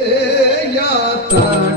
yata